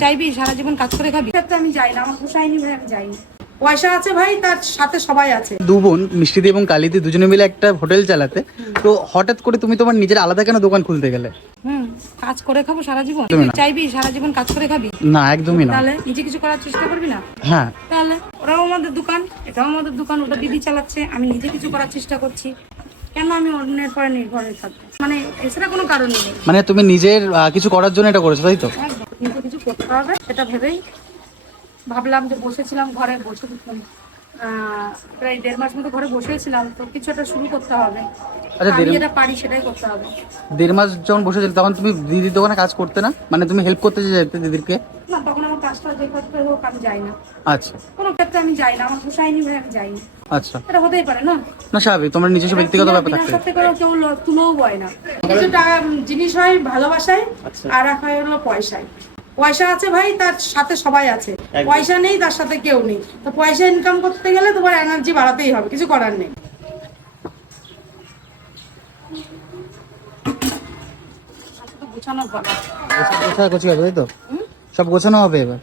চাইবি সারা জীবন কাজ করে খাবি? আমি যাই না, আমার পোষায়নি ভাই, আমি যাইনি। পয়সা আছে ভাই, তার সাথে সবাই আছে। দু বোন মিষ্টিদি এবং কালিদি দুজনে মিলে একটা হোটেল চালাতে, তো হঠাৎ করে তুমি তোমার নিজের আলাদা কেন দোকান খুলতে গেলে? কাজ করে খাবো সারা জীবন? একদমই না। চাইবি সারা জীবন কাজ করে খাবি? না, একদমই না। তাহলে নিজে কিছু করার চেষ্টা করবি না? হ্যাঁ, তাহলে ওরাও আমাদের দোকান, এটাও আমাদের দোকান, ওটা দিদি চালাচ্ছে, আমি নিজে কিছু করার চেষ্টা করছি। কেন আমি অন্যের পরে নির্ভর হয়ে থাকবো? মানে এছাড়া কোনো কারণ নেই। মানে তুমি নিজের কিছু করার জন্য এটা করেছো, তাই তো? একদম, কিন্তু কিছু করতে হবে সেটা ভেবেই ভাবলাম যে বসেছিলাম ঘরে বসে প্রায় 1.5 মাস মতো ঘরে বসেছিলাম, তো কিছু একটা শুরু করতে হবে। আচ্ছা, আমি যেটা পারি সেটাই করতে হবে। 1.5 মাস যখন বসেছিল তখন তুমি দিদির দোকানে কাজ করতে না? মানে তুমি হেল্প করতে যেতে দিদিরকে? না, তখন আমার কাজটা যে ক্ষেত্রে হোক আমি যাই না, আচ্ছা কোনো ক্ষেত্রে আমি যাই না, আমার পোষায়নি ভাই, আমি যাইনি। আচ্ছা। এটা হতেই পারে না? না, স্বাভাবিক, তোমার নিজস্ব ব্যক্তিগত ব্যাপার বিনা থাকতে। সত্যি করে কেউ তুলেও বয় না। কিছু টাকা জিনিস হয় ভালোবাসায়, আর এক হয় হলো পয়সায়। পয়সা আছে ভাই, তার সাথে সবাই আছে। পয়সা নেই, তার সাথে কেউ নেই। তো পয়সা ইনকাম করতে গেলে তোমার এনার্জি বাড়াতেই হবে, কিছু করার নেই। গোছানো ভালো। গোছানো হবে, তাই তো? সব গোছানো হবে এবার।